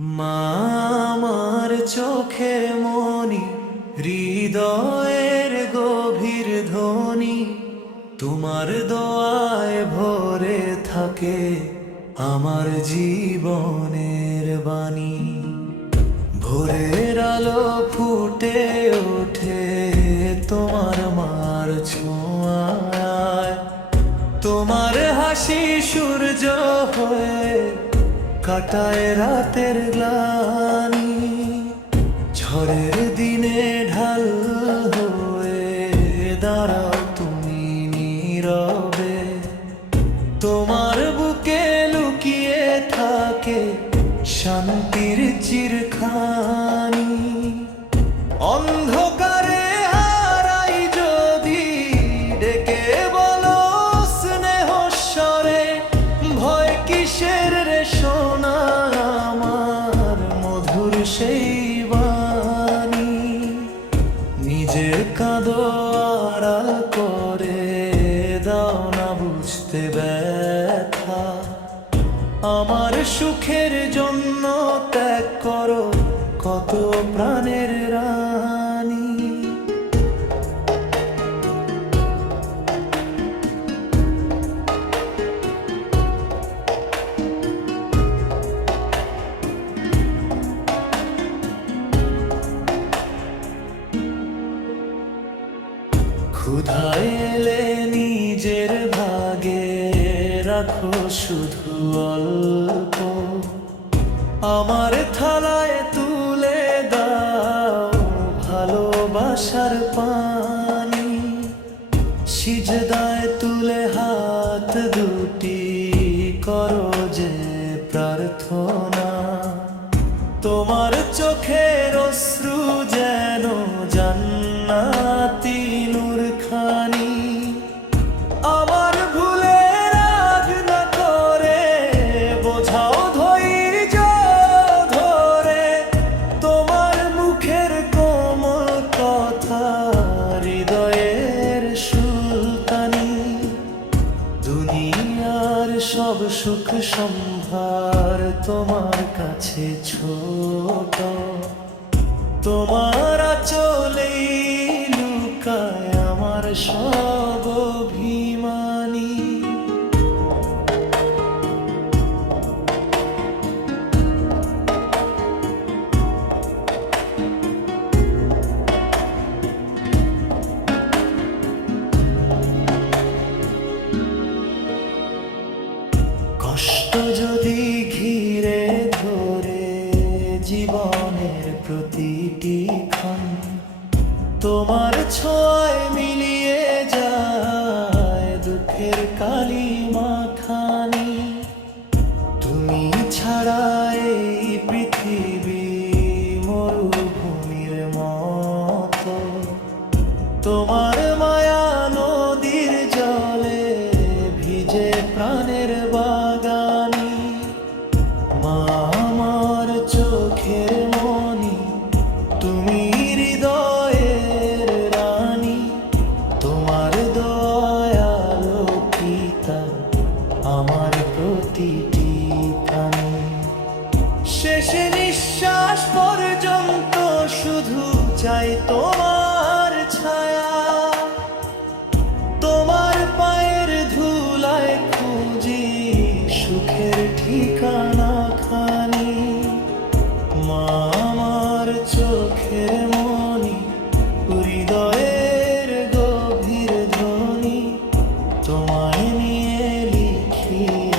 মা আমার চোখের মনি, হৃদয়ের গভীর ধ্বনি, তোমার দোয়ায় ভরে থাকে আমার জীবনের বাণী। ভোরের আলো ফুটে ওঠে তোমার মার ছোঁয়ায়, তোমার হাসি সূর্য হয়ে কাটায় রাতের গ্লানি ঝড়ের দিনে ঢাল হয়ে দাঁড়াও তুমি নীরবে। তোমার নিজের কাঁদো আড়াল করে, দাও না বুঝতে ব্যথা। আমার সুখের জন্য ত্যাগ করো, কত প্রাণের রানী ক্ষুধায় এলে নিজের ভাগে রাখো শুধু অল্প। আমার থালায় তুলে দাও ভালোবাসার পানি। সিজদায় তুলে হাত দুটি করো যে প্রার্থনা। তোমার চোখের অশ্রু যেন দুনিয়ার সব সুখ সম্ভার তোমার কাছে ছোট। তোমার চলেই লুকায় আমার সব তোমার ছয় মিলিয়ে যায় দুঃখের কালি মাখানি। তুমি ছাড়া এই পৃথিবী মরুভূমির মতো। তোমার মায়া নদীর জলে ভিজে প্রাণের বাগানি। মা আমার চোখের নিঃশ্বাস পর্যন্ত শুধু চাই তোমার ছায়া। তোমার পায়ের ধুলায় খুঁজি সুখের ঠিকানা খানি। মা আমার চোখের মনি, হৃদয়ের গভীর ধ্বনি। তোমায় নিয়ে লিখি